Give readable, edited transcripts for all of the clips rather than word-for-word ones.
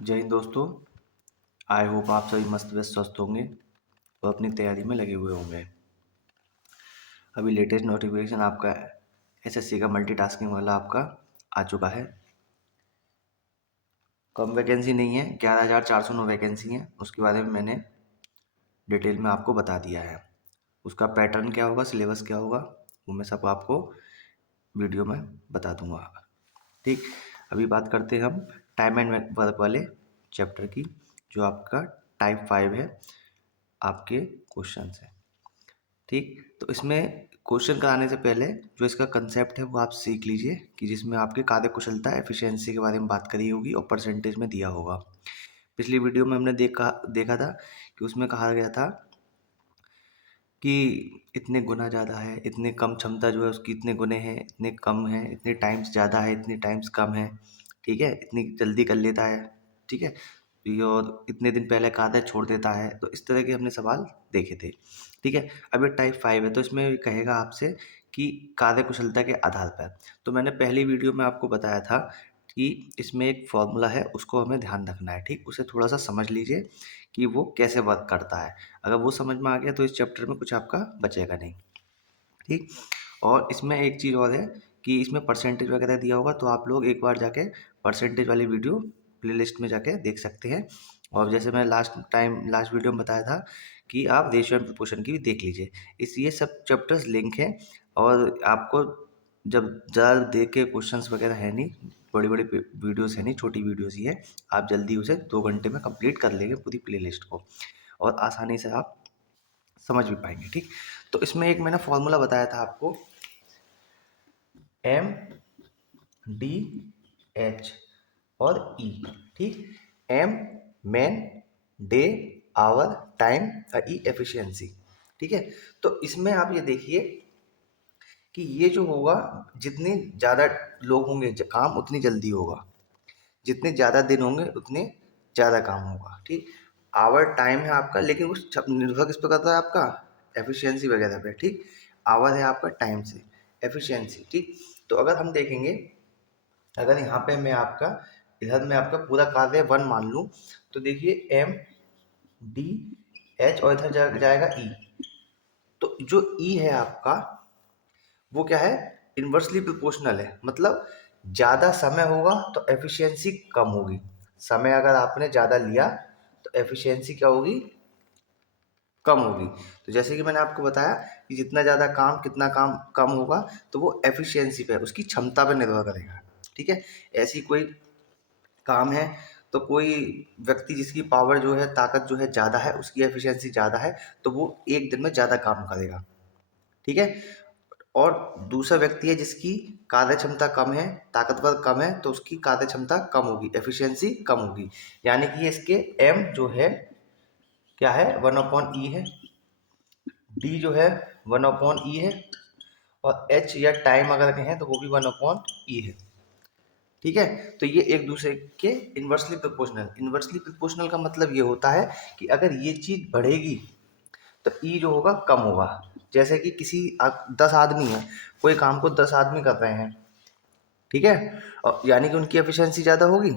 जय हिंद दोस्तों। I hope आप सभी मस्त व्यस्त स्वस्थ होंगे और अपनी तैयारी में लगे हुए होंगे। अभी लेटेस्ट नोटिफिकेशन आपका एसएससी का मल्टीटास्किंग वाला आपका आ चुका है। कम वैकेंसी नहीं है, 11,409 वैकेंसी है। उसके बारे में मैंने डिटेल में आपको बता दिया है। उसका पैटर्न क्या होगा, सिलेबस क्या होगा, वो मैं सब आपको वीडियो में बता दूंगा। ठीक, अभी बात करते हैं हम टाइम एंड वर्क वाले चैप्टर की, जो आपका टाइप 5 है आपके क्वेश्चन है। ठीक, तो इसमें क्वेश्चन कराने से पहले जो इसका कंसेप्ट है वो आप सीख लीजिए कि जिसमें आपकी कार्य कुशलता एफिशिएंसी के बारे में बात करी होगी और परसेंटेज में दिया होगा। पिछली वीडियो में हमने देखा था कि उसमें कहा गया था कि इतने गुना ज़्यादा है, इतने कम क्षमता जो है उसकी इतने गुने हैं, इतने कम है, इतने टाइम्स ज़्यादा है, इतने टाइम्स कम है। ठीक है, इतनी जल्दी कर लेता है। ठीक है, ये और इतने दिन पहले कहा था छोड़ देता है। तो इस तरह के हमने सवाल देखे थे। ठीक है, अब ये टाइप 5 है तो इसमें कहेगा आपसे कि कार्य कुशलता के आधार पर। तो मैंने पहली वीडियो में आपको बताया था कि इसमें एक फॉर्मूला है, उसको हमें ध्यान रखना है। ठीक, उसे थोड़ा सा समझ लीजिए कि वो कैसे वर्क करता है। अगर वो समझ में आ गया तो इस चैप्टर में कुछ आपका बचेगा नहीं। ठीक, और इसमें एक चीज़ और है कि इसमें परसेंटेज वगैरह दिया होगा, तो आप लोग एक बार जाके परसेंटेज वाली वीडियो प्लेलिस्ट में जाके देख सकते हैं। और जैसे मैं लास्ट वीडियो में बताया था कि आप रेशियो एंड प्रोपोर्शन की भी देख लीजिए। इस ये सब चैप्टर्स लिंक है और आपको जब ज़्यादा देख के क्वेश्चंस वगैरह है नहीं, बड़ी-बड़ी वीडियोस है नहीं, छोटी वीडियोस ही है। आप जल्दी उसे 2 घंटे में कंप्लीट कर लेंगे पूरी प्लेलिस्ट को और आसानी से आप समझ भी पाएंगे। ठीक, तो इसमें एक मैंने फॉर्मूला बताया था आपको, एम डी एच और ई। ठीक, M man, day, hour, time, E efficiency. ठीक है, तो इसमें आप ये देखिए कि ये जो होगा, जितने ज़्यादा लोग होंगे काम उतनी जल्दी होगा, जितने ज़्यादा दिन होंगे उतने ज़्यादा काम होगा। ठीक, आवर टाइम है आपका, लेकिन वो निर्भर किस पे करता है आपका, एफिशिएंसी वगैरह पे। ठीक, आवर है आपका टाइम से, एफिशिएंसी। ठीक, तो अगर हम देखेंगे, अगर यहाँ पे मैं आपका इधर में आपका पूरा कार्य 1 मान लूँ, तो देखिए एम डी एच और इधर जाएगा ई। तो जो ई है आपका वो क्या है, इन्वर्सली प्रोपोर्शनल है। मतलब ज़्यादा समय होगा तो एफिशिएंसी कम होगी। समय अगर आपने ज़्यादा लिया तो एफिशिएंसी क्या होगी, कम होगी। तो जैसे कि मैंने आपको बताया कि जितना ज़्यादा काम, कितना काम कम होगा, तो वो एफिशिएंसी पे, उसकी क्षमता पे निर्भर करेगा। ठीक है, ऐसी कोई काम है तो कोई व्यक्ति जिसकी पावर जो है, ताकत जो है ज़्यादा है, उसकी एफिशिएंसी ज़्यादा है, तो वो एक दिन में ज़्यादा काम करेगा। ठीक है, और दूसरा व्यक्ति है जिसकी कार्य क्षमता कम है, ताकतवर कम है, तो उसकी कार्य क्षमता कम होगी, एफिशिएंसी कम होगी। यानी कि इसके एम जो है क्या है, 1/E है, डी जो है 1/E है, और एच या टाइम अगर कहें तो वो भी 1/E है। ठीक है, तो ये एक दूसरे के इन्वर्सली प्रोपोर्शनल। इन्वर्सली प्रोपोर्शनल का मतलब ये होता है कि अगर ये चीज़ बढ़ेगी तो ई जो होगा कम होगा। जैसे कि किसी 10 आदमी है, कोई काम को 10 आदमी कर रहे हैं। ठीक है, और यानी कि उनकी एफिशिएंसी ज़्यादा होगी,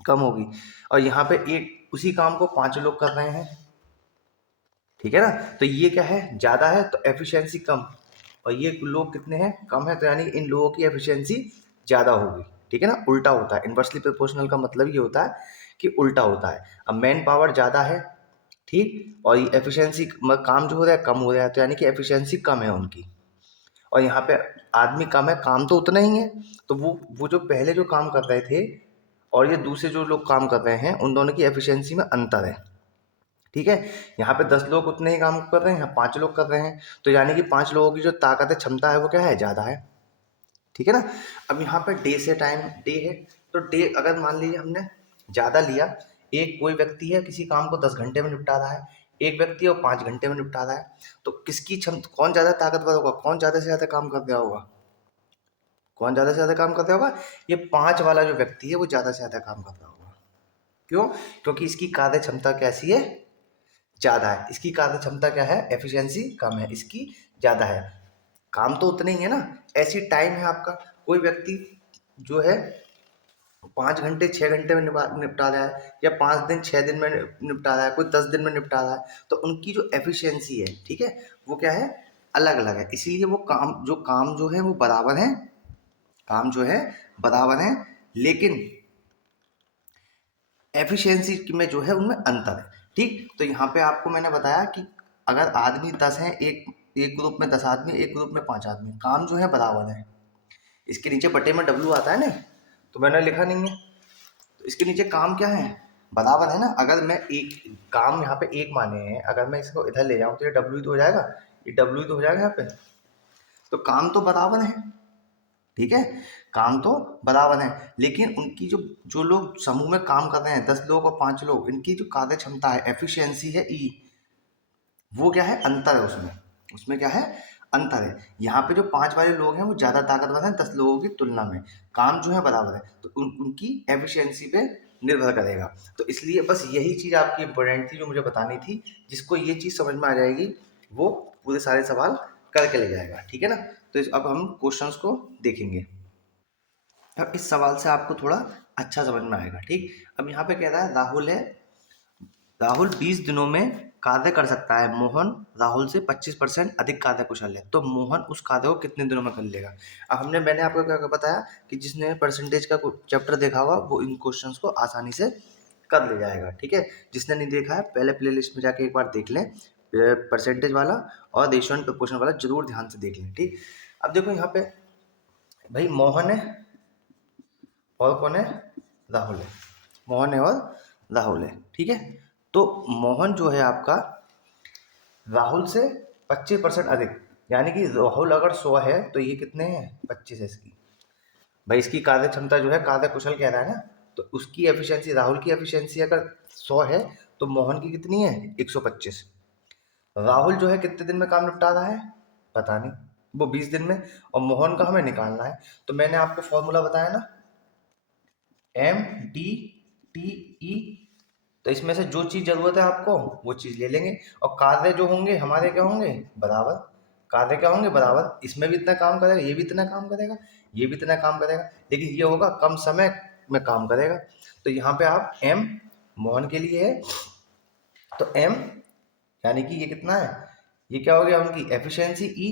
कम होगी। और यहाँ पे एक उसी काम को 5 लोग कर रहे हैं। ठीक है ना, तो ये क्या है, ज़्यादा है तो एफिशिएंसी कम, और ये लोग कितने हैं, कम है, तो यानी इन लोगों की एफिशिएंसी ज़्यादा होगी। ठीक है ना, उल्टा होता है। इन्वर्सली प्रोपोर्शनल का मतलब ये होता है कि उल्टा होता है। अब मैन पावर ज़्यादा है, ठीक, और ये एफिशिएंसी, काम जो हो रहा है कम हो रहा है, तो यानी कि एफिशिएंसी कम है उनकी। और यहाँ पे आदमी कम है, काम तो उतना ही है, तो वो जो पहले जो काम कर रहे थे और ये दूसरे जो लोग काम कर रहे हैं, उन दोनों की एफिशिएंसी में अंतर है। ठीक है, यहाँ पे 10 लोग उतने ही काम कर रहे हैं, यहाँ 5 लोग कर रहे हैं, तो यानी कि 5 लोगों की जो ताकत है, क्षमता है, वो क्या है, ज़्यादा है। ठीक है ना, अब यहाँ पे डे से टाइम, डे है, तो डे अगर मान लीजिए हमने ज़्यादा लिया, एक कोई व्यक्ति है किसी काम को 10 घंटे में निपटा रहा है, एक व्यक्ति और 5 घंटे में निपटा रहा है, तो किसकी क्षमता, कौन ज़्यादा ताकतवर होगा, कौन ज़्यादा से ज़्यादा काम कर रहा होगा, कौन ज़्यादा से ज़्यादा काम कर रहा होगा, ये 5 वाला जो व्यक्ति है वो ज़्यादा से ज़्यादा काम कर रहा होगा। क्यों, क्योंकि इसकी कार्य क्षमता कैसी है, ज़्यादा है। इसकी कार्य क्षमता क्या है, एफिशिएंसी कम है, इसकी ज़्यादा है, काम तो उतना ही है ना। ऐसी टाइम है आपका, कोई व्यक्ति जो है 5 घंटे 6 घंटे में निपटा रहा है, या 5 दिन 6 दिन में निपटा रहा है, कोई 10 दिन में निपटा रहा है, तो उनकी जो एफिशिएंसी है, ठीक है, वो क्या है, अलग अलग है। इसीलिए वो काम जो है वो बराबर है, काम जो है बराबर है, लेकिन एफिशिएंसी में जो है उनमें अंतर है। ठीक, तो यहाँ पे आपको मैंने बताया कि अगर आदमी 10 हैं, एक एक ग्रुप में 10 आदमी, एक ग्रुप में 5 आदमी, काम जो है बराबर है। इसके नीचे बटे में डब्ल्यू आता है ना, तो मैंने लिखा नहीं है, तो इसके नीचे काम क्या है, बराबर है ना। अगर मैं एक काम यहाँ पे एक माने हैं, अगर मैं इसको इधर ले जाऊँ तो ये डब्ल्यू तो हो जाएगा, ये डब्ल्यू तो हो जाएगा यहाँ पे, तो काम तो बराबर है, ठीक है, काम तो बराबर है, लेकिन उनकी जो जो लोग समूह में काम कर रहे हैं, 10 लोग और 5 लोग, इनकी जो कार्य क्षमता है, एफिशिएंसी है ई, वो क्या है, अंतर है उसमें, उसमें क्या है, अंतर है। यहाँ पे जो 5 वाले लोग हैं वो ज़्यादा ताकतवर हैं 10 लोगों की तुलना में, काम जो है बराबर है, तो उनकी एफिशिएंसी पे निर्भर करेगा। तो इसलिए बस यही चीज़ आपकी इंपॉर्टेंट थी जो मुझे बतानी थी। जिसको ये चीज़ समझ में आ जाएगी वो पूरे सारे सवाल करके ले जाएगा, ठीक है ना। तो अब हम क्वेश्चंस को देखेंगे। अब इस सवाल से आपको थोड़ा अच्छा समझ में आएगा, ठीक। अब यहाँ पे कह रहा है राहुल 20 दिनों में कार्य कर सकता है, मोहन राहुल से 25% अधिक कार्य कुशल है, तो मोहन उस कार्य को कितने दिनों में कर लेगा। अब मैंने आपको क्या बताया कि जिसने परसेंटेज का चैप्टर देखा हुआ वो इन क्वेश्चंस को आसानी से कर ले जाएगा, ठीक है। जिसने नहीं देखा है पहले प्ले लिस्ट में जाके एक बार देख लें, परसेंटेज वाला और रेशियो एंड प्रोपोर्शन वाला जरूर ध्यान से देख लें, ठीक। अब देखो यहाँ पे भाई मोहन है और कौन है, राहुल है, मोहन है और राहुल है, ठीक है। तो मोहन जो है आपका राहुल से 25% अधिक, यानी कि राहुल अगर 100 है तो ये कितने हैं, 25 है इसकी। भाई इसकी कार्य क्षमता जो है, कार्य कुशल कह रहा है ना, तो उसकी एफिशिएंसी, राहुल की एफिशिएंसी अगर 100 है तो मोहन की कितनी है, 125। राहुल जो है कितने दिन में काम निपटा रहा है, पता नहीं, वो 20 दिन में, और मोहन का हमें निकालना है। तो मैंने आपको फॉर्मूला बताया ना, एम डी टी ई, तो इसमें से जो चीज़ ज़रूरत है आपको वो चीज़ ले लेंगे, और कार्य जो होंगे हमारे क्या होंगे, बराबर। कार्य क्या होंगे, बराबर। इसमें भी इतना काम करेगा, ये भी इतना काम करेगा, ये भी इतना काम करेगा, लेकिन ये होगा कम समय में काम करेगा। तो यहाँ पे आप एम मोहन के लिए है, तो एम यानी कि ये कितना है, ये क्या हो गया उनकी एफिशिएंसी ई,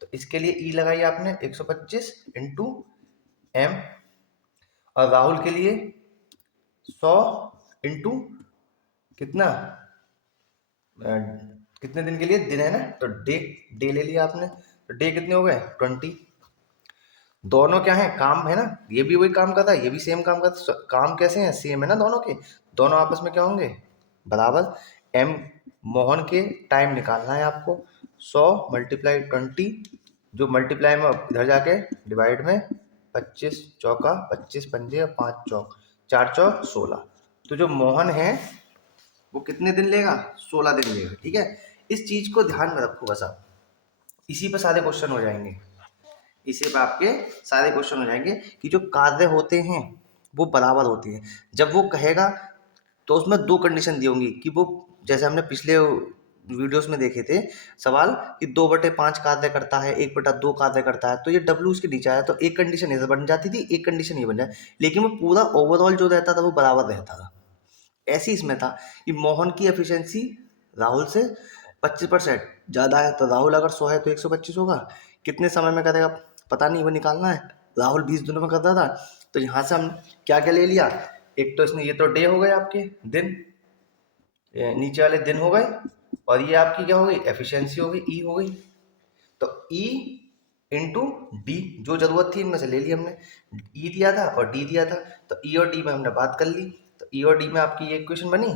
तो इसके लिए ई लगाई आपने 125 इंटू एम, और राहुल के लिए 100 इंटू कितना, कितने दिन के लिए, दिन है ना, तो डे, डे ले लिया आपने, तो डे कितने हो गए, 20। दोनों क्या है, काम है ना, ये भी वही काम करता है, ये भी सेम काम करता है, काम कैसे हैं, सेम है ना दोनों के, दोनों आपस में क्या होंगे, बराबर। एम मोहन के टाइम निकालना है आपको, 100 मल्टीप्लाई 20, जो मल्टीप्लाई में इधर जाके डिवाइड में 25 चौका 25 पंजे 5 चौक 4 चौक 16, तो जो मोहन है वो कितने दिन लेगा, 16 दिन लेगा, ठीक है। इस चीज को ध्यान में रखो बस आप, इसी पे सारे क्वेश्चन हो जाएंगे, इसी पे आपके सारे क्वेश्चन हो जाएंगे कि जो कार्य होते हैं वो बराबर होते हैं। जब वो कहेगा तो उसमें 2 कंडीशन दी होंगी कि वो, जैसे हमने पिछले वीडियोस में देखे थे सवाल, कि 2/5 कार्य करता है, 1/2 कार्य करता है, तो ये डब्ल्यू उसके नीचे आया, तो एक कंडीशन ये बन जाती थी, एक कंडीशन ये बन जाए, लेकिन वो पूरा ओवरऑल जो रहता था वो बराबर रहता था। ऐसे इसमें था कि मोहन की एफिशिएंसी राहुल से 25% ज़्यादा है, तो राहुल अगर 100 है तो 125 होगा, कितने समय में करेगा पता नहीं, वो निकालना है। राहुल 20 दिनों में करता था, तो यहाँ से हम क्या क्या ले लिया, एक तो इसने, ये तो डे हो गए आपके दिन, नीचे वाले दिन हो गए, और ये आपकी क्या हो गई, एफिशिएंसी हो गई, ई हो गई। तो ई इंटू डी, जो जरूरत थी इनमें से ले ली हमने, ई दिया था और डी दिया था, तो ई और डी में हमने बात कर ली, तो ई और डी में आपकी ये इक्वेशन बनी,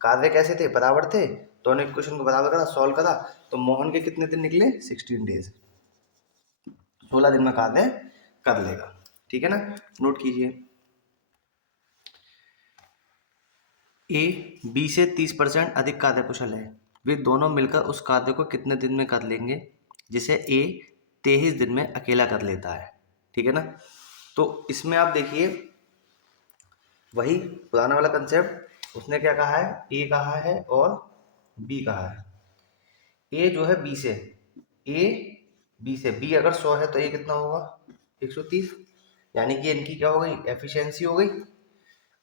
कार्य कैसे थे, बराबर थे, दोनों इक्वेशन को बराबर करा, सॉल्व करा, तो मोहन के कितने दिन निकले, 16 डेज, 16 दिन में कार्य कर लेगा, ठीक है ना। नोट कीजिए, ए बी से 30% अधिक कार्य कुशल है, वे दोनों मिलकर उस कार्य को कितने दिन में कर लेंगे जिसे ए 23 दिन में अकेला कर लेता है, ठीक है ना। तो इसमें आप देखिए वही पुराना वाला कंसेप्ट, उसने क्या कहा है, ए कहा है और बी कहा है। ए जो है बी से, ए बी से, बी अगर 100 है तो ए कितना होगा, 130, यानी कि इनकी क्या हो गई, एफिशिएंसी हो गई।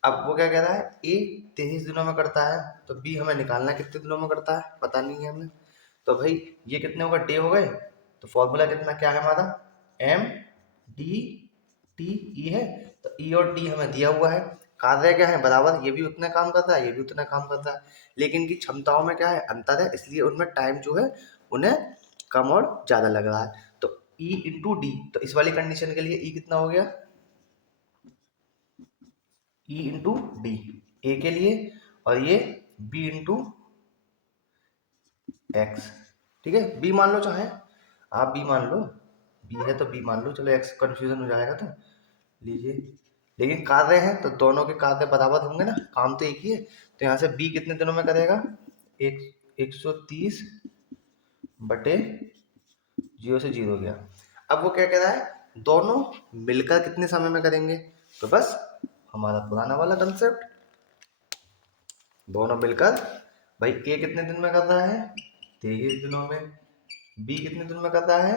अब वो क्या कह रहा है, ए 23 दिनों में करता है, तो बी हमें निकालना है कितने दिनों में करता है, पता नहीं है हमें। तो भाई ये कितने होगा, डे हो गए। तो फॉर्मूला कितना क्या है हमारा, एम डी टी ई है। तो ई और टी हमें दिया हुआ है, कार्य क्या है बराबर, ये भी उतना काम करता है, ये भी उतना काम करता है, लेकिन इनकी क्षमताओं में क्या है, अंतर है, इसलिए उनमें टाइम जो है उन्हें कम और ज़्यादा लग रहा है। तो ई इंटू डी, तो इस वाली कंडीशन के लिए ई कितना हो गया, ई इंटू डी ए के लिए, और ये बी इंटू एक्स। ठीक है, बी मान लो, चाहे आप बी मान लो, बी है तो बी मान लो, चलो एक्स कंफ्यूजन हो जाएगा तो लीजिए। लेकिन कार्य है तो दोनों के कार्य बराबर होंगे ना, काम तो एक ही है। तो यहाँ से बी कितने दिनों में करेगा, एक 130 बटे 0 से 0 गया। अब वो क्या कह रहा है, दोनों मिलकर कितने समय में करेंगे, तो बस हमारा पुराना वाला कंसेप्ट, दोनों मिलकर, भाई ए कितने दिन में कर रहा है, 23 दिनों में, बी कितने दिन में कर रहा है,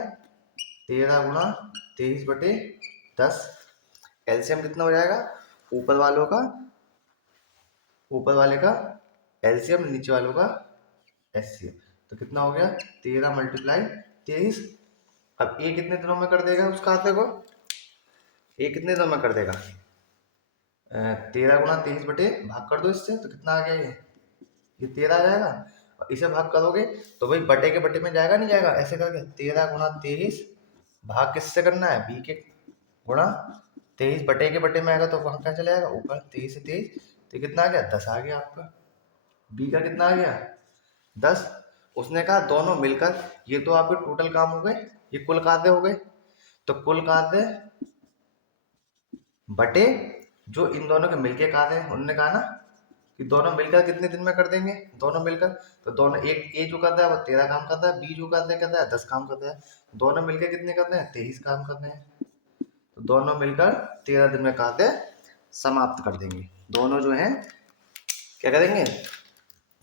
13 गुणा 23 बटे 10। एलसीएम कितना हो जाएगा, ऊपर वालों का, ऊपर वाले का एलसीएम, नीचे वालों का एचसीएफ। तो कितना हो गया, 13 × 23। अब ए कितने दिनों में कर देगा उस खाते को, ए कितने दिनों में कर देगा, 13 × 23 बटे भाग कर दो इससे, तो कितना आ गया ये 13 आ जाएगा। और इसे भाग करोगे तो भाई बटे के बटे में जाएगा नहीं जाएगा, ऐसे करके 13 × 23 भाग किससे करना है, बी के गुणा 23 बटे के बटे में आएगा, तो वहां क्या चले जाएगा ऊपर, 23 से 23, तो कितना आ गया, 10 आ गया आपका। बी का कितना आ गया, 10। उसने कहा दोनों मिलकर, ये तो आपके टोटल काम हो गए, ये कुल कार्य हो गए। तो कुल कार्य बटे जो इन दोनों के मिलके कार्य है, उन्होंने कहा ना कि दोनों मिलकर कितने दिन में कर देंगे, दोनों मिलकर, तो दोनों, एक ए जो करता है वो 13 काम करता है, बी जो करता है 10 काम करता है, दोनों मिलकर कितने कर रहे हैं, 23 काम कर रहे हैं। तो दोनों मिलकर 13 दिन में कार्य समाप्त कर देंगे, दोनों जो हैं क्या करेंगे,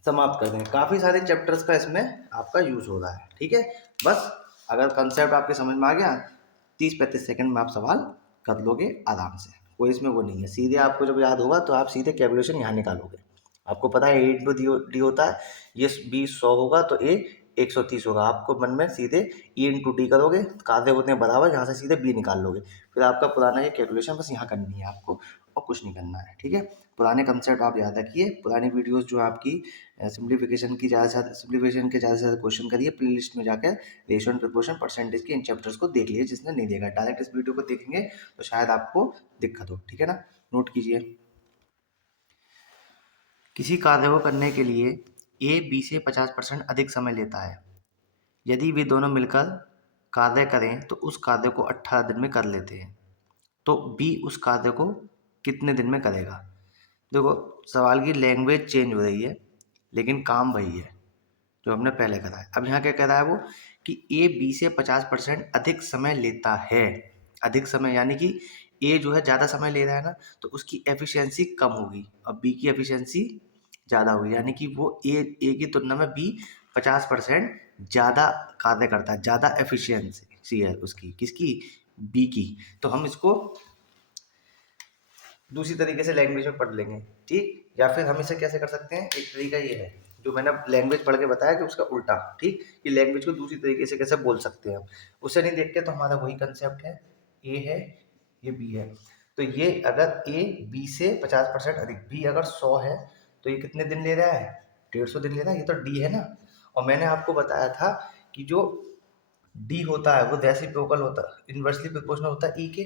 समाप्त कर देंगे। काफ़ी सारे चैप्टर्स का इसमें आपका यूज हो रहा है। ठीक है, बस अगर कंसेप्ट आपके समझ में आ गया, 30-35 सेकंड में आप सवाल कर लोगे आराम से, कोई इसमें वो नहीं है। सीधे आपको जब याद होगा तो आप सीधे कैलकुलेशन यहाँ निकालोगे। आपको पता है ए इंटू डी होता है, ये बी 100 होगा तो ए 130 होगा, आपको मन में सीधे ई इंटू डी करोगे, कार्य होते हैं बराबर, यहाँ से सीधे बी निकाल लोगे, फिर आपका पुराना ये कैलकुलेशन बस यहाँ करनी है आपको, और कुछ नहीं करना है। ठीक है, पुराने कंसेप्ट आप याद रखिए, पुरानी वीडियोस जो आपकी सिंप्लीफिकेशन की ज़्यादा से ज़्यादा, सिंप्लीफिकेशन के ज़्यादा से ज़्यादा क्वेश्चन करिए, प्ले लिस्ट में जाकर रेशियो एंड प्रोपोर्शन परसेंटेज के इन चैप्टर्स को देख लीजिए, जिसने नहीं देखा। डायरेक्ट इस वीडियो को देखेंगे तो शायद आपको दिक्कत हो। ठीक है ना, नोट कीजिए। किसी कार्य को करने के लिए ए बी से 50% अधिक समय लेता है। यदि वे दोनों मिलकर कार्य करें तो उस कार्य को 18 दिन में कर लेते हैं, तो बी उस कार्य को कितने दिन में करेगा। देखो, सवाल की लैंग्वेज चेंज हो रही है, लेकिन काम वही है जो हमने पहले करा है। अब यहाँ क्या कह रहा है वो, कि ए बी से 50% अधिक समय लेता है। अधिक समय यानी कि ए जो है ज़्यादा समय ले रहा है ना, तो उसकी एफिशिएंसी कम होगी, और बी की एफिशिएंसी ज़्यादा होगी, यानी कि वो ए की तुलना में बी 50% ज़्यादा कार्य करता है, ज़्यादा एफिशिएंसी है उसकी, किसकी, बी की। तो हम इसको दूसरी तरीके से लैंग्वेज में पढ़ लेंगे, ठीक। या फिर हम इसे कैसे कर सकते हैं, एक तरीका ये है जो मैंने लैंग्वेज पढ़ के बताया कि उसका उल्टा, ठीक, कि लैंग्वेज को दूसरी तरीके से कैसे बोल सकते हैं हम, उसे नहीं देखते। तो हमारा वही कंसेप्ट है, ए है, ये बी है, तो ये अगर ए बी से 50% अधिक, बी अगर 100 है तो ये कितने दिन ले रहा है, 150 दिन ले रहा है, ये तो डी है ना। और मैंने आपको बताया था कि जो डी होता है वो रेसिप्रोकल होता है, इन्वर्सली प्रोपोर्शनल होता है ई के।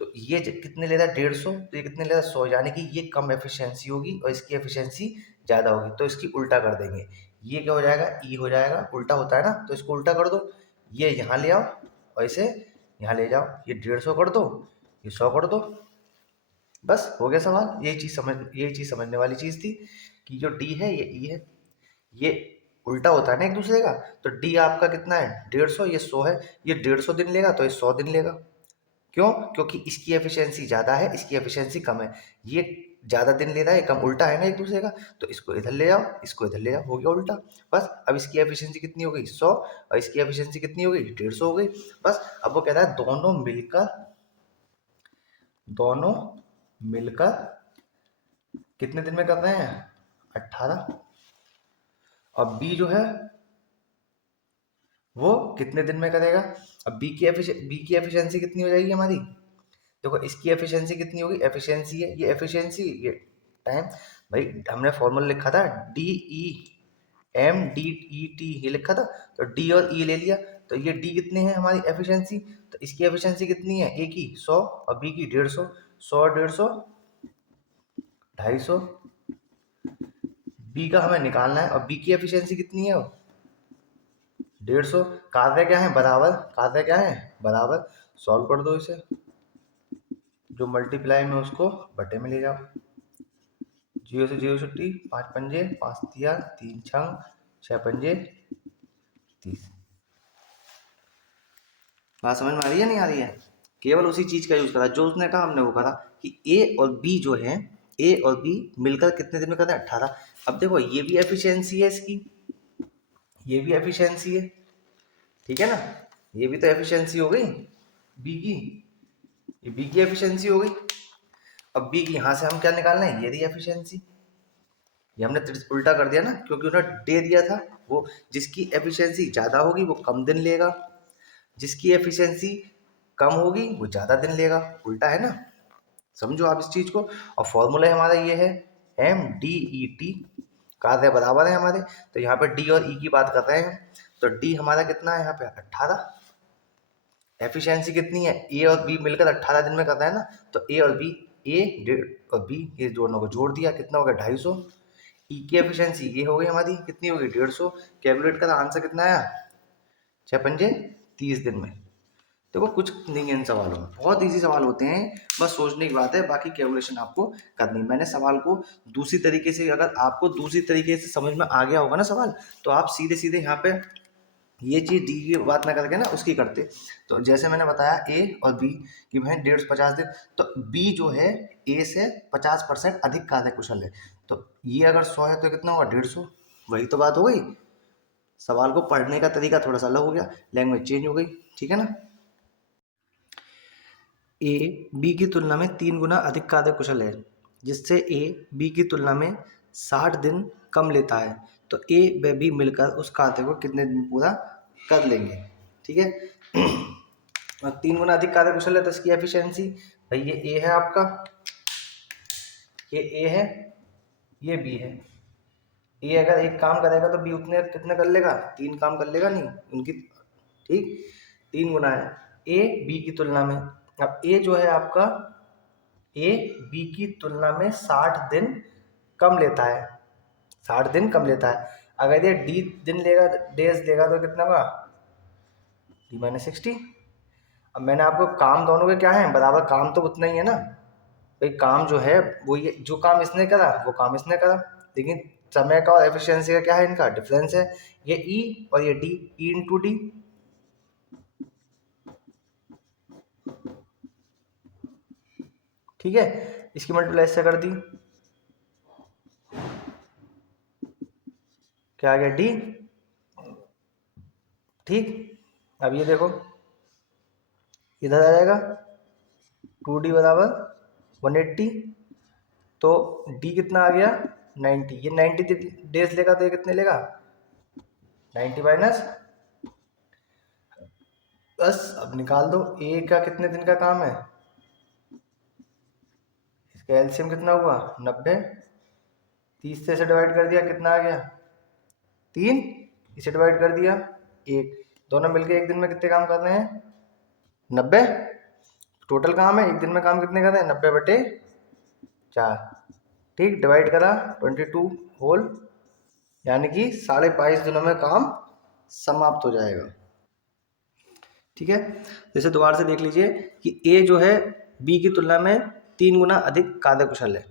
तो ये कितने ले रहा है, 150, तो ये कितने ले रहा है, 100, यानी कि ये कम एफिशिएंसी होगी और इसकी एफिशिएंसी ज़्यादा होगी, तो इसकी उल्टा कर देंगे। ये क्या हो जाएगा, ई हो जाएगा, उल्टा होता है ना, तो इसको उल्टा कर दो, ये यहाँ ले आओ और इसे यहाँ ले जाओ, ये 150 कर दो, ये 100 कर दो, बस हो गया सवाल। यही चीज़ समझने वाली चीज़ थी कि जो डी है ये ई है, ये उल्टा होता है ना एक दूसरे का। तो डी आपका कितना है, 150, ये 100 है, ये 150 दिन लेगा तो ये 100 दिन लेगा। क्यों, क्योंकि इसकी एफिशिएंसी ज़्यादा है, इसकी एफिशिएंसी कम है, ये ज़्यादा दिन ले रहा है, ये कम, उल्टा है ना एक दूसरे का। तो इसको इधर ले जाओ, इसको इधर ले जाओ, हो गया उल्टा। बस अब इसकी एफिशिएंसी कितनी हो गई, 100, और इसकी एफिशिएंसी कितनी हो गई, 150 हो गई। बस अब वो कह रहा है दोनों मिलकर दोनों मिलकर कितने दिन में कर रहे हैं? 18। और बी जो है वो कितने दिन में करेगा? अब बी की एफिशिएंसी कितनी हो जाएगी हमारी? देखो इसकी एफिशिएंसी कितनी होगी? एफिशिएंसी है ये, एफिशिएंसी ये टाइम। भाई हमने फॉर्मूला लिखा था D E M D E T, ये लिखा था, तो डी और ई ले लिया। तो ये डी कितने हैं हमारी एफिशिएंसी? तो इसकी एफिशिएंसी कितनी है? ए की 100 और बी की 150। 100 150 250। बी का हमें निकालना है और बी की एफिशिएंसी कितनी है? 150। कार्य क्या है? बराबर। कार्य क्या है? बराबर। सॉल्व कर दो इसे, जो मल्टीप्लाई में उसको बटे में ले जाओ। 0 से 0 छुट्टी, 5 पंजे 5 तिया 3 छंग 6 पंजे 30। बात समझ में आ रही है नहीं आ रही है? केवल उसी चीज का यूज करा जो उसने कहा, हमने वो करा कि ए और बी जो है, ए और बी मिलकर कितने दिन में करते हैं? 18। अब देखो ये भी एफिशिएंसी है इसकी, ये भी एफिशिएंसी है, ठीक है ना? ये भी तो एफिशिएंसी हो गई बी की, ये बी की एफिशिएंसी हो गई। अब बी की यहाँ से हम क्या निकालना है? ये रही एफिशिएंसी। ये हमने उल्टा कर दिया ना, क्योंकि उन्होंने दे दिया था। वो जिसकी एफिशिएंसी ज़्यादा होगी वो कम दिन लेगा, जिसकी एफिशिएंसी कम होगी वो ज़्यादा दिन लेगा। उल्टा है ना? समझो आप इस चीज़ को। और फॉर्मूला हमारा ये है एम डी ई टी, कार्य बराबर है हमारे। तो यहाँ पे डी और ई की बात कर रहे हैं, तो डी हमारा कितना है यहाँ पे? 18। एफिशिएंसी कितनी है? ए और बी मिलकर 18 दिन में करता है ना, तो ए और बी, ए और बी ये दोनों को जोड़ दिया, कितना हो गया? 250। ई की एफिशिएंसी ये हो गई हमारी, कितनी होगी? 150। कैलकुलेट का आंसर कितना आया? 6 पंजे 30 दिन में। देखो कुछ नहीं है इन सवालों में, बहुत इजी सवाल होते हैं, बस सोचने की बात है, बाकी कैलकुलेशन आपको करनी। मैंने सवाल को दूसरी तरीके से, अगर आपको दूसरी तरीके से समझ में आ गया होगा ना सवाल, तो आप सीधे सीधे यहाँ पे ये चीज़ डी की बात ना करके ना उसकी करते। तो जैसे मैंने बताया ए और बी कि भाई 150 दिन, तो बी जो है ए से 50% अधिक कार्य कुशल है। तो ये अगर 100 है तो कितना होगा? 150। वही तो बात हो गई। सवाल को पढ़ने का तरीका थोड़ा सा अलग हो गया, लैंग्वेज चेंज हो गई, ठीक है ना? ए बी की तुलना में 3 गुना अधिक कार्य कुशल है, जिससे ए बी की तुलना में 60 दिन कम लेता है। तो ए व बी मिलकर उस कार्य को कितने दिन पूरा कर लेंगे, ठीक है? और 3 गुना अधिक कार्य कुशल है तो इसकी एफिशिएंसी, भाई ये ए है आपका, ये ए है, ये बी है। ए अगर एक काम करेगा तो बी उतने कितने कर लेगा? 3 काम कर लेगा नहीं उनकी, ठीक? 3 गुना है ए बी की तुलना में। अब ए जो है आपका, ए बी की तुलना में 60 दिन कम लेता है, 60 दिन कम लेता है। अगर ये डी दिन लेगा, डेज लेगा, तो कितना होगा? D minus 60। अब मैंने आपको काम दोनों के क्या है? बराबर। काम तो उतना ही है ना भाई, काम जो है वो, ये जो काम इसने करा वो काम इसने करा, लेकिन समय का और एफिशिएंसी का क्या है? इनका डिफरेंस है। ये ई और ये डी, ई इंटू डी, ठीक है? इसकी मल्टीप्लाई इससे कर दी, क्या आ गया? डी, ठीक? अब ये देखो इधर आ जाएगा 2d बराबर 180, तो d कितना आ गया? 90। ये 90 डेज लेगा तो ये कितने लेगा? 90 माइनस 10। अब निकाल दो ए का कितने दिन का काम है? इसका एलसीएम कितना हुआ? 90। 30 से इसे डिवाइड कर दिया, कितना आ गया? 3। इसे डिवाइड कर दिया 1। दोनों मिलके एक दिन में कितने काम कर रहे हैं? 90। टोटल काम है, एक दिन में काम कितने कर रहे हैं? 90/4, ठीक? डिवाइड करा 22 होल, यानी कि 22.5 दिनों में काम समाप्त हो जाएगा, ठीक है? जैसे दोबारा से देख लीजिए कि ए जो है बी की तुलना में 3 गुना अधिक कार्यकुशल है।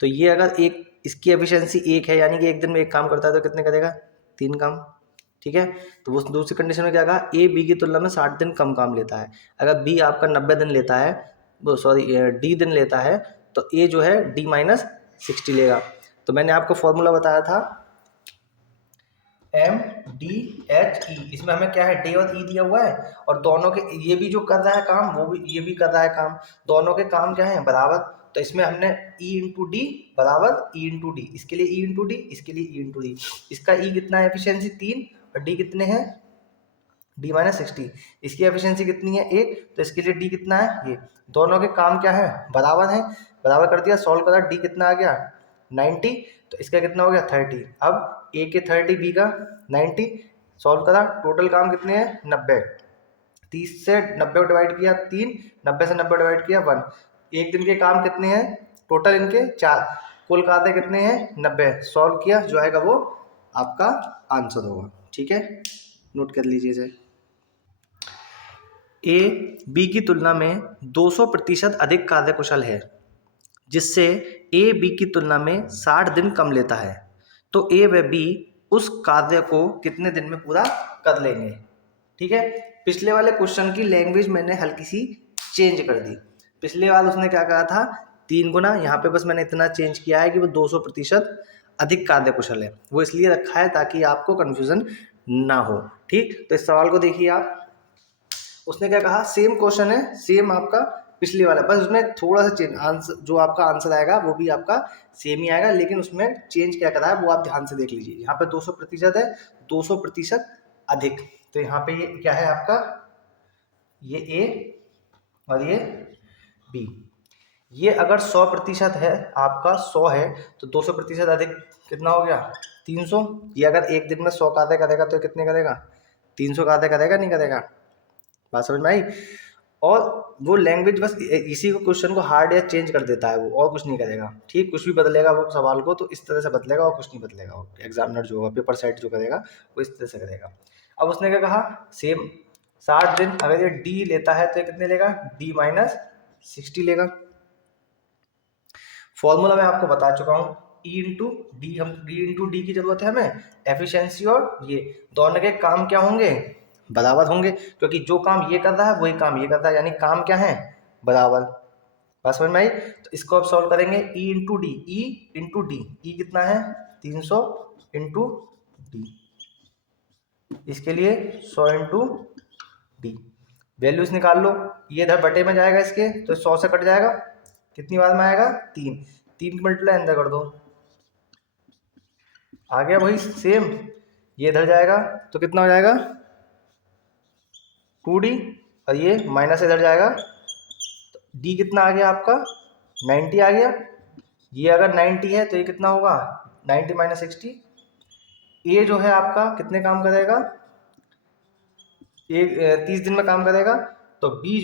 तो ये अगर एक, इसकी एफिशिएंसी 1 है, यानी कि एक दिन में एक काम करता है, तो कितने करेगा? 3 काम, ठीक है? तो वो दूसरी कंडीशन में क्या कहा? ए बी की तुलना में 60 दिन कम काम लेता है। अगर बी आपका 90 दिन लेता है, वो सॉरी डी दिन लेता है, तो ए जो है डी माइनस 60 लेगा। तो मैंने आपको फॉर्मूला बताया था एम डी एच ई, इसमें हमें क्या है, डे और ई दिया हुआ है, और दोनों के ये भी जो कर रहा है काम वो भी ये भी कर रहा है काम, दोनों के काम क्या है, बराबर। तो इसमें हमने ई इंटू डी बराबर ई इंटू डी, इसके लिए ई इंटू डी, इसके लिए ई इंटू डी। इसका ई कितना है एफिशिएंसी 3, और डी कितने हैं, डी माइनस 60। इसकी एफिशिएंसी कितनी है 1, तो इसके लिए डी कितना है ये, दोनों के काम क्या है, बराबर है, बराबर कर दिया, सॉल्व करा, डी कितना आ गया 90, तो इसका कितना हो गया 30। अब ए के 30 बी का 90, सॉल्व करा, टोटल काम कितने हैं 90, 30 से 90 को डिवाइड किया 3, 90 से 90 डिवाइड किया 1। एक दिन के काम कितने हैं टोटल इनके 4, कुल काते कितने हैं 90, सॉल्व किया, जो आएगा वो आपका आंसर होगा। ठीक है, नोट कर लीजिए इसे। ए बी की तुलना में 200% अधिक कार्यकुशल है, जिससे ए बी की तुलना में 60 दिन कम लेता है, तो ए व बी उस कार्य को कितने दिन में पूरा कर लेंगे। ठीक है, पिछले वाले क्वेश्चन की लैंग्वेज मैंने हल्की सी चेंज कर दी। पिछले वाले उसने क्या कहा था 3 गुना, यहाँ पे बस मैंने इतना चेंज किया है कि वो 200% अधिक कार्यकुशल है, वो इसलिए रखा है ताकि आपको कन्फ्यूजन ना हो। ठीक, तो इस सवाल को देखिए आप, उसने क्या कहा, सेम क्वेश्चन है, सेम आपका पिछले वाला, बस उसमें थोड़ा सा चेंज, आंसर जो आपका आंसर आएगा वो भी आपका सेम ही आएगा, लेकिन उसमें चेंज क्या करा है वो आप ध्यान से देख लीजिए। यहाँ पे 200% है, 200% अधिक, तो यहाँ पे ये क्या है आपका, ये ए और ये बी। ये अगर 100% है आपका, 100 है, तो 200% अधिक कितना हो गया 300। ये अगर एक दिन में 100 कार्य करेगा तो कितने करेगा 300 कार्य करेगा, नहीं करेगा, बात समझ में आई। और वो लैंग्वेज बस इसी को क्वेश्चन को हार्ड या चेंज कर देता है वो, और कुछ नहीं करेगा। ठीक, कुछ भी बदलेगा वो सवाल को तो इस तरह से बदलेगा और कुछ नहीं बदलेगा, वो एग्जामिनर जो होगा पेपर सेट जो करेगा वो इस तरह से करेगा। अब उसने क्या कहा, सेम 60 दिन, अगर ये डी लेता है तो ये कितने लेगा, डी माइनस 60 लेगा। फॉर्मूला मैं आपको बता चुका हूँ, ई इंटू डी, हम डी इंटू डी की जरूरत है हमें, एफिशिएंसी और ये दोनों के काम क्या होंगे, बराबर होंगे, क्योंकि जो काम ये कर रहा है वही काम ये कर रहा है, यानी काम क्या है, बराबर। बात समझ में आई। तो इसको अब सॉल्व करेंगे, E into D, E into D, E कितना है 300 इंटू डी, इसके लिए 100 इंटू डी, वैल्यूज निकाल लो, ये इधर बटे में जाएगा इसके, तो 100 से कट जाएगा, कितनी बार में आएगा 3, 3 मल्टीप्लाई अंदर कर दो, आ गया वही सेम, ये इधर जाएगा तो कितना हो जाएगा 2d, और ये माइनस इधर जाएगा, तो d कितना आ गया आपका 90 आ गया। ये अगर 90 है तो ये कितना होगा 90 माइनस 60, ये जो है आपका कितने काम करेगा, एक 30 दिन में काम करेगा, तो b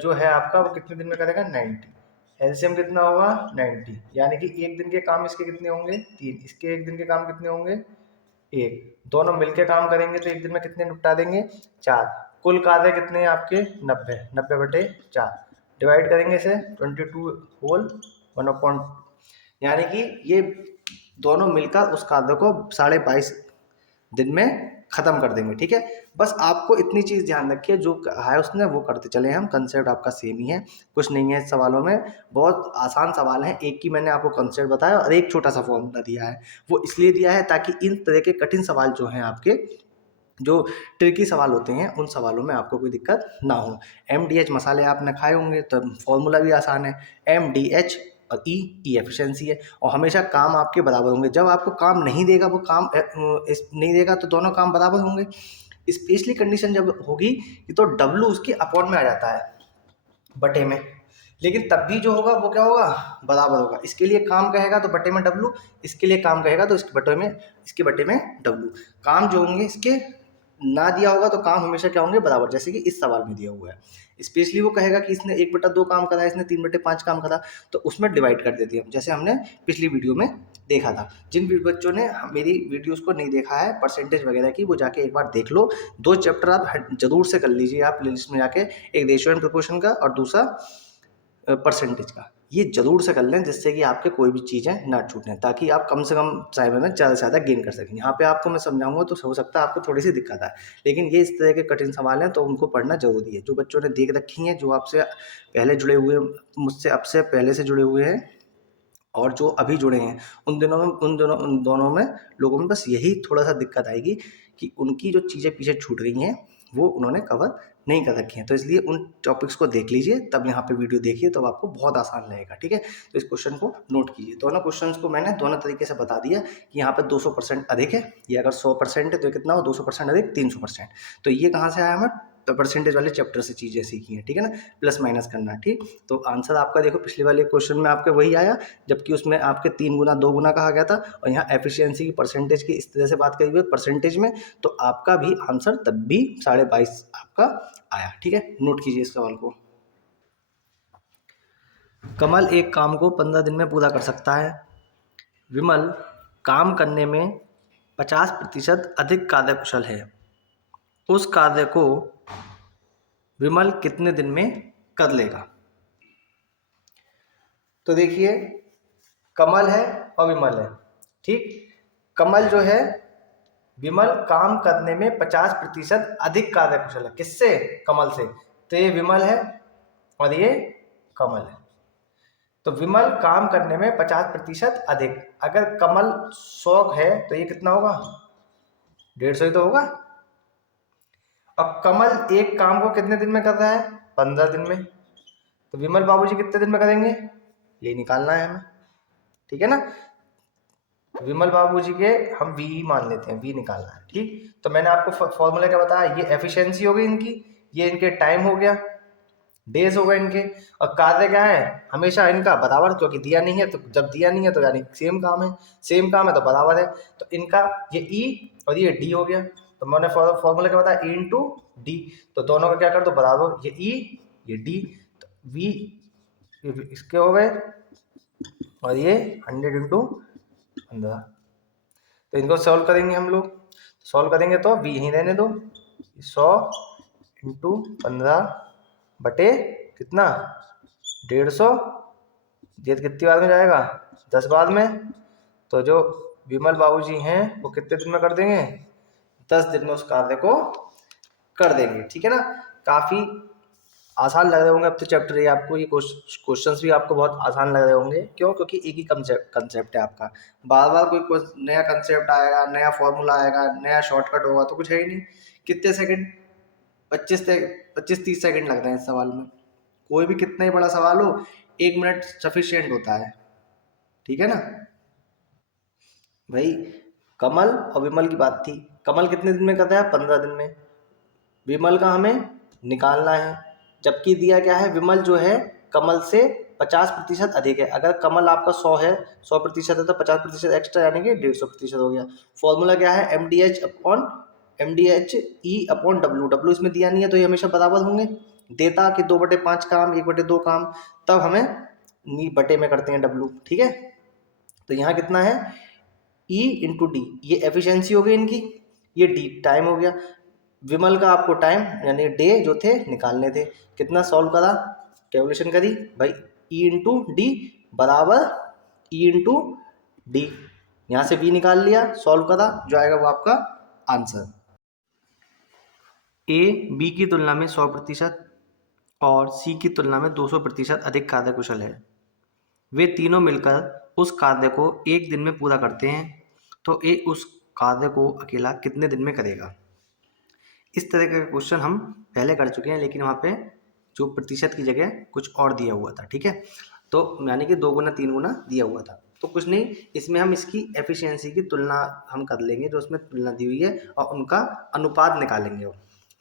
जो है आपका वो कितने दिन में करेगा 90, एलसीएम कितना होगा 90, यानी कि एक दिन के काम इसके कितने होंगे 3, इसके एक दिन के काम कितने होंगे 1, दोनों मिलके काम करेंगे तो एक दिन में कितने निपटा देंगे 4। कुल कार्य कितने हैं आपके 90, 90/4, डिवाइड करेंगे इसे 22 होल 1/, यानी कि ये दोनों मिलकर उस कार्य को 22.5 दिन में खत्म कर देंगे। ठीक है, बस आपको इतनी चीज ध्यान रखिए, जो है उसने वो करते चले हम, कंसेप्ट आपका सेम ही है, कुछ नहीं है इस सवालों में, बहुत आसान सवाल है, एक की मैंने आपको कंसेप्ट बताया और एक छोटा सा फॉर्मूला दिया है, वो इसलिए दिया है ताकि इन तरह के कठिन सवाल जो हैं आपके, जो ट्रिकी सवाल होते हैं उन सवालों में आपको कोई दिक्कत ना हो। MDH मसाले आपने खाए होंगे तो फॉर्मूला भी आसान है, MDH और ई एफिशिएंसी है, और हमेशा काम आपके बराबर होंगे। जब आपको काम नहीं देगा, वो काम नहीं देगा तो दोनों काम बराबर होंगे। स्पेशली कंडीशन जब होगी तो W उसके अपॉन में आ जाता है बटे में, लेकिन तब भी जो होगा वो क्या होगा बराबर होगा। इसके लिए काम कहेगा तो बटे में W, इसके लिए काम कहेगा तो इसके बटे में W। काम जो होंगे इसके ना दिया होगा तो काम हमेशा क्या होंगे बराबर, जैसे कि इस सवाल में दिया हुआ है। स्पेशली वो कहेगा कि इसने 1/2 काम करा, इसने 3/5 काम करा, तो उसमें डिवाइड कर देते हैं, जैसे हमने पिछली वीडियो में देखा था। जिन बच्चों ने मेरी वीडियोस को नहीं देखा है परसेंटेज वगैरह की, वो जाके एक बार देख लो, 2 चैप्टर आप जरूर से कर लीजिए आप प्लेलिस्ट में जाके, एक रेशियो एंड प्रोपोर्शन का और दूसरा परसेंटेज का, ये जरूर से कर लें, जिससे कि आपके कोई भी चीज़ें ना छूटें, ताकि आप कम से कम टाइम में ज़्यादा से ज़्यादा गेन कर सकें। यहाँ पे आपको मैं समझाऊंगा तो हो सकता है आपको थोड़ी सी दिक्कत आए, लेकिन ये इस तरह के कठिन सवाल हैं तो उनको पढ़ना जरूरी है। जो बच्चों ने देख रखी हैं, जो आपसे पहले जुड़े हुए, मुझसे अब से पहले से जुड़े हुए हैं, और जो अभी जुड़े हैं उन दोनों में लोगों में बस यही थोड़ा सा दिक्कत आएगी कि उनकी जो चीज़ें पीछे छूट रही हैं वो उन्होंने कवर नहीं कर रखी हैं। तो इसलिए उन टॉपिक्स को देख लीजिए, तब यहाँ पे वीडियो देखिए, तब आपको बहुत आसान रहेगा। ठीक है, तो इस क्वेश्चन को नोट कीजिए। दोनों क्वेश्चंस को मैंने दोनों तरीके से बता दिया कि यहाँ पे 200% अधिक है, ये अगर 100% है तो कितना हो, 200% अधिक 300%। तो ये कहाँ से आया हमें, तो परसेंटेज वाले चैप्टर से चीज़ें सीखी हैं। ठीक है ना, प्लस माइनस करना। ठीक, तो आंसर आपका देखो पिछले वाले क्वेश्चन में आपके वही आया, जबकि उसमें आपके 3 गुना 2 गुना कहा गया था, और यहाँ एफिशिएंसी की परसेंटेज की इस तरह से बात करी हुई है परसेंटेज में, तो आपका भी आंसर तब भी 22.5 आपका आया। ठीक है, नोट कीजिए इस सवाल को। कमल एक काम को 15 दिन में पूरा कर सकता है। विमल काम करने में 50% अधिक कार्यकुशल है। उस कार्य को विमल कितने दिन में कर लेगा। तो देखिए, कमल है और विमल है। ठीक, कमल जो है, विमल काम करने में 50% अधिक कार्यकुशल है। किससे, कमल से। तो ये विमल है और ये कमल है। तो विमल काम करने में 50% अधिक, अगर कमल 100 है तो ये कितना होगा, 150 ही तो होगा। अब कमल एक काम को कितने दिन में कर रहा है, 15 दिन में। तो विमल बाबूजी कितने दिन में करेंगे, ये निकालना है हमें। ठीक है ना, विमल बाबूजी के हम वी मान लेते हैं, वी निकालना है। ठीक, तो मैंने आपको फॉर्मूला क्या बताया, ये एफिशिएंसी हो गई इनकी, ये इनके टाइम हो गया, डेज हो गए इनके, और कार्य क्या है, हमेशा इनका बराबर, क्योंकि दिया नहीं है, तो जब दिया नहीं है तो यानी सेम काम है, सेम काम है तो बराबर है। तो इनका ये ई और ये डी हो गया। तो मैंने फॉर्मूला क्या बताया, ई इंटू डी। तो दोनों का क्या कर दो बराबर, ये ई ये डी, तो वी इसके हो गए, और ये 100 इंटू 15। तो इनको सॉल्व करेंगे हम लोग, सॉल्व करेंगे तो वी यहीं रहने दो, 100 इंटू 15 बटे कितना, 150। ये कितनी बार में जाएगा, 10 बार में। तो जो विमल बाबूजी हैं वो कितने दिन में कर देंगे, 10 दिन में उस कार्य को कर देंगे। ठीक है ना, काफ़ी आसान लग रहे होंगे अब तो चैप्टर, ये आपको, ये क्वेश्चंस भी आपको बहुत आसान लग रहे होंगे। क्यों, क्योंकि एक ही कंसेप्ट है आपका। बार बार कोई नया कंसेप्ट आएगा, नया फॉर्मूला आएगा, नया शॉर्टकट होगा तो कुछ है ही नहीं। कितने सेकंड, 25-30 सेकंड लगते हैं इस सवाल में। कोई भी कितना ही बड़ा सवाल हो, 1 मिनट सफिशियंट होता है। ठीक है ना भाई, कमल और विमल की बात थी। कमल कितने दिन में करता है, 15 दिन में। विमल का हमें निकालना है, जबकि दिया क्या है, विमल जो है कमल से 50% अधिक है। अगर कमल आपका 100 है, 100% है, तो 50% एक्स्ट्रा यानी कि 150% हो गया। फॉर्मूला क्या है, MDH E अपॉन W इसमें दिया नहीं है तो ये हमेशा बराबर होंगे। देता कि 2/5 काम, 1/2 काम, तब हमें बटे में करते हैं W। ठीक है, तो यहाँ कितना है, E इंटू डी, ये एफिशिएंसी हो गई इनकी, ये डी टाइम हो गया। विमल का आपको टाइम यानी डे जो थे निकालने थे। कितना सॉल्व करा, कैलकुलेशन करी भाई, ई इंटू डी बराबर ई इंटू डी, यहाँ से वी निकाल लिया, सॉल्व करा, जो आएगा वो आपका आंसर। ए बी की तुलना में 100% और सी की तुलना में 200% अधिक कार्यकुशल है। वे तीनों मिलकर उस कार्य को एक दिन में पूरा करते हैं, तो ए उस कार्य को अकेला कितने दिन में करेगा। इस तरह का क्वेश्चन हम पहले कर चुके हैं, लेकिन वहाँ पे जो प्रतिशत की जगह कुछ और दिया हुआ था। ठीक है, तो यानी कि 2 गुना 3 गुना दिया हुआ था। तो कुछ नहीं, इसमें हम इसकी एफिशिएंसी की तुलना हम कर लेंगे, जो उसमें तुलना दी हुई है, और उनका अनुपात निकालेंगे।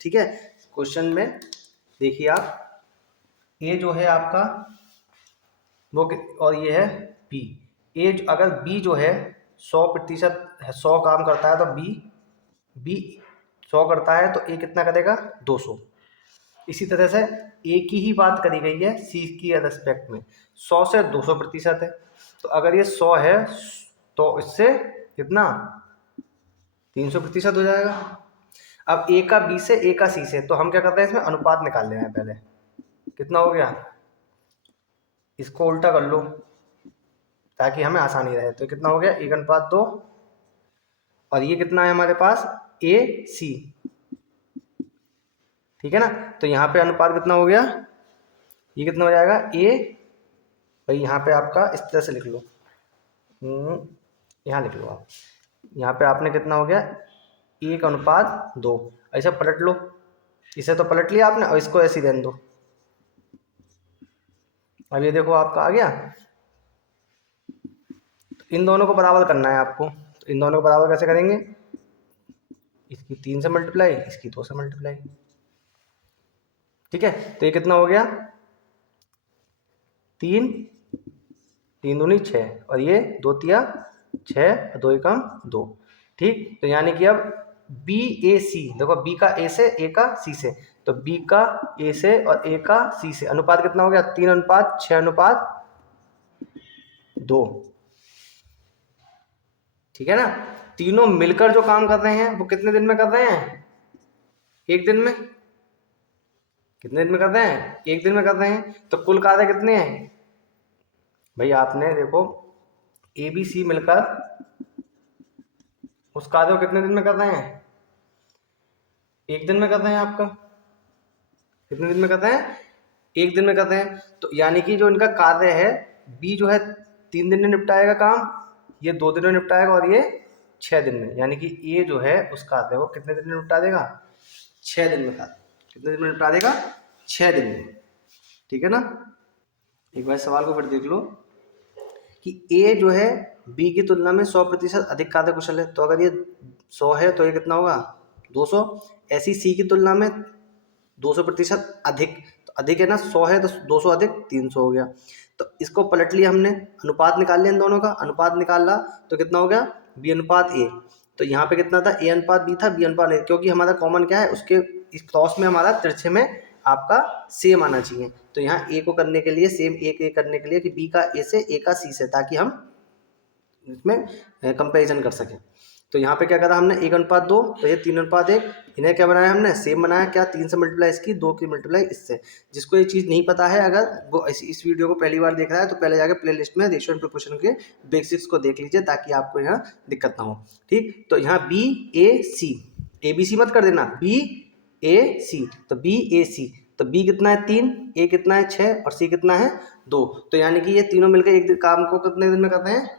ठीक है, क्वेश्चन में देखिए आप, ए जो है आपका वो, और ये है बी। ए अगर बी जो है 100%, 100 काम करता है, तो बी 100 करता है, तो ए कितना करेगा, 200। इसी तरह से ए की ही बात करी गई है सी की रेस्पेक्ट में, 100 से 200% है। तो अगर ये 100 है तो इससे कितना, 300% हो जाएगा। अब ए का बी से, ए का सी से, तो हम क्या करते हैं, इसमें अनुपात निकाल लेना है पहले। कितना हो गया, इसको उल्टा कर लो ताकि हमें आसानी रहे। तो कितना हो गया, 1:2, और ये कितना है हमारे पास, ए सी। ठीक है ना, तो यहाँ पे अनुपात कितना हो गया, ये कितना हो जाएगा, ए भाई यहाँ पे आपका इस तरह से लिख लो, यहाँ लिख लो आप। यहाँ पे आपने कितना हो गया 1:2। ऐसा पलट लो, इसे तो पलट लिया आपने और इसको ऐसे ही रहने दो। अब ये देखो आपका आ गया। तो इन दोनों को बराबर करना है आपको। तो इन दोनों को बराबर कैसे करेंगे, इसकी 3 से मल्टीप्लाई, इसकी 2 से मल्टीप्लाई। ठीक है, तो ये कितना हो गया 3, 3 दूनी 6 और ये 2 तिया 6, 2 एकम 2। ठीक, तो यानी कि अब बी ए सी, देखो बी का ए से, ए का सी से, तो बी का ए से और ए का सी से अनुपात कितना हो गया 3:6:2। ठीक है ना। तीनों मिलकर जो काम कर रहे हैं वो कितने दिन में कर रहे हैं, एक दिन में। कितने दिन में कर रहे हैं, एक दिन में कर रहे हैं। तो कुल कार्य कितने हैं भाई, आपने देखो ए बी सी मिलकर उस कार्य को कितने दिन में कर रहे हैं, एक दिन में कर रहे हैं। आपका कितने दिन में कर रहे हैं, एक दिन में कर रहे हैं। तो यानी कि जो इनका कार्य है, बी जो है 3 दिन में निपटाएगा काम, ये 2 दिन में निपटाएगा और ये 6 दिन में। यानी कि ए जो है उस कार्य को कितने दिन में निपटा देगा, 6 दिन में। कितने दिन में निपटा देगा, 6 दिन में। ठीक है ना। एक बार सवाल को फिर देख लो कि ए जो है बी की तुलना में 100% अधिक कार्य कुशल है। तो अगर ये 100 है तो ये कितना होगा 200। ऐसी सी की तुलना में 200% अधिक, तो अधिक है ना, 100 है तो 200 अधिक 300 हो गया। तो इसको पलट लिया हमने, अनुपात निकाल लिया इन दोनों का। अनुपात निकाला तो कितना हो गया बी अनुपात ए। तो यहाँ पे कितना था, ए अनुपात बी था, बी अनुपात ए, क्योंकि हमारा कॉमन क्या है, उसके इस क्रॉस में हमारा तिरछे में आपका सेम आना चाहिए। तो यहाँ ए को करने के लिए सेम, ए करने के लिए कि बी का ए से, ए का सी से, ताकि हम इसमें कंपैरिजन कर सकें। तो यहाँ पे क्या करा हमने 1:2, तो ये 3:1। इन्हें क्या बनाया हमने, सेम बनाया। क्या, 3 से मल्टीप्लाई इसकी, 2 की मल्टीप्लाई इससे। जिसको ये चीज़ नहीं पता है, अगर वो इस वीडियो को पहली बार देख रहा है तो पहले जाकर प्ले लिस्ट में रेशियो एंड प्रोपोर्शन के बेसिक्स को देख लीजिए, ताकि आपको यहाँ दिक्कत ना हो। ठीक, तो यहाँ B A C, A B C मत कर देना, बी ए सी। तो बी ए सी, तो बी कितना है 3, ए कितना है 6 और सी कितना है 2। तो यानी कि ये तीनों मिलकर एक दिन काम को कितने दिन में करते हैं,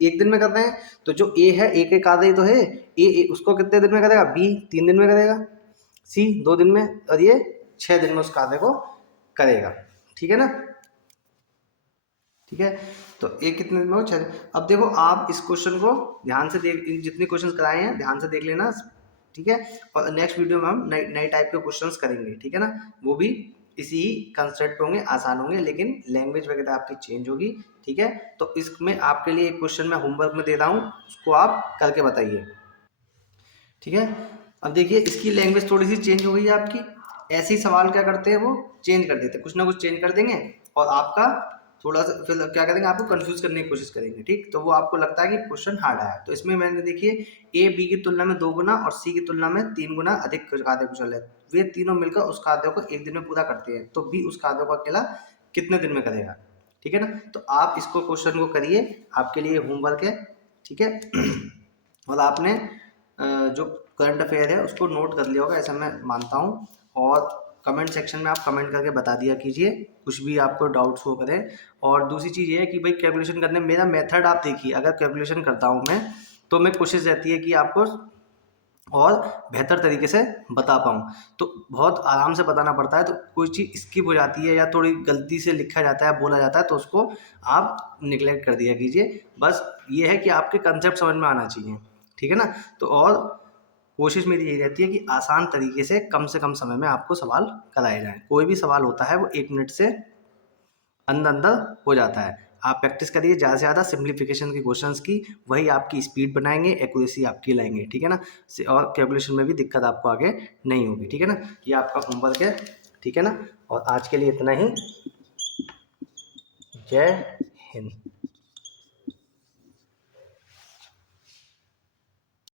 एक दिन में करते हैं। तो जो ए है, ए के कार्य तो है, ए उसको कितने दिन में करेगा, बी 3 दिन में करेगा, सी 2 दिन में और ये 6 दिन में उस कार्य को करेगा। ठीक है ना। ठीक है, तो ए कितने दिन में हो, 6 दिन। अब देखो आप इस क्वेश्चन को ध्यान से देख, जितने क्वेश्चन कराए हैं ध्यान से देख लेना। ठीक है, और नेक्स्ट वीडियो में हम नए टाइप के क्वेश्चंस करेंगे। ठीक है ना, वो भी इसी कंसेप्ट पे होंगे, आसान होंगे, लेकिन लैंग्वेज वगैरह आपकी चेंज होगी। ठीक है, तो इसमें आपके लिए एक क्वेश्चन मैं होमवर्क में दे रहा हूँ, उसको आप करके बताइए। ठीक है, अब देखिए इसकी लैंग्वेज थोड़ी सी चेंज हो गई है आपकी। ऐसे ही सवाल क्या करते हैं, वो चेंज कर देते हैं, कुछ ना कुछ चेंज कर देंगे और आपका थोड़ा सा फिर क्या करेंगे, आपको कंफ्यूज करने की कोशिश करेंगे। ठीक, तो वो आपको लगता है कि क्वेश्चन हार्ड आया। तो इसमें मैंने देखिए ए बी की तुलना में 2 गुना और सी की तुलना में 3 गुना अधिक कार्य कुशल है। वे तीनों मिलकर उस कार्य को एक दिन में पूरा करते हैं। तो बी उस कार्य को अकेला कितने दिन में करेगा। ठीक है ना, तो आप इसको क्वेश्चन को करिए, आपके लिए होमवर्क है। ठीक है, और आपने जो करंट अफेयर है उसको नोट कर लिया होगा, ऐसा मैं मानता हूँ। और कमेंट सेक्शन में आप कमेंट करके बता दिया कीजिए, कुछ भी आपको डाउट्स हो करें। और दूसरी चीज़ ये है कि भाई कैलकुलेशन करने में मेरा मेथड आप देखिए, अगर कैलकुलेशन करता हूँ मैं तो मैं कोशिश रहती है कि आपको और बेहतर तरीके से बता पाऊँ। तो बहुत आराम से बताना पड़ता है, तो कोई चीज़ स्किप हो जाती है या थोड़ी गलती से लिखा जाता है, बोला जाता है, तो उसको आप निगलेक्ट कर दिया कीजिए। बस ये है कि आपके कंसेप्ट समझ में आना चाहिए। ठीक है ना, तो और कोशिश मेरी यही रहती है कि आसान तरीके से कम समय में आपको सवाल कराए जाएँ। कोई भी सवाल होता है वो 1 मिनट से अंदर हो जाता है। आप प्रैक्टिस करिए ज़्यादा से ज़्यादा सिम्प्लीफिकेशन के क्वेश्चंस की, वही आपकी स्पीड बनाएंगे, एक्यूरेसी आपकी लाएंगे। ठीक है ना, और कैलकुलेशन में भी दिक्कत आपको आगे नहीं होगी। ठीक है ना, ये आपका होमवर्क है। ठीक है ना, और आज के लिए इतना ही। जय हिंद।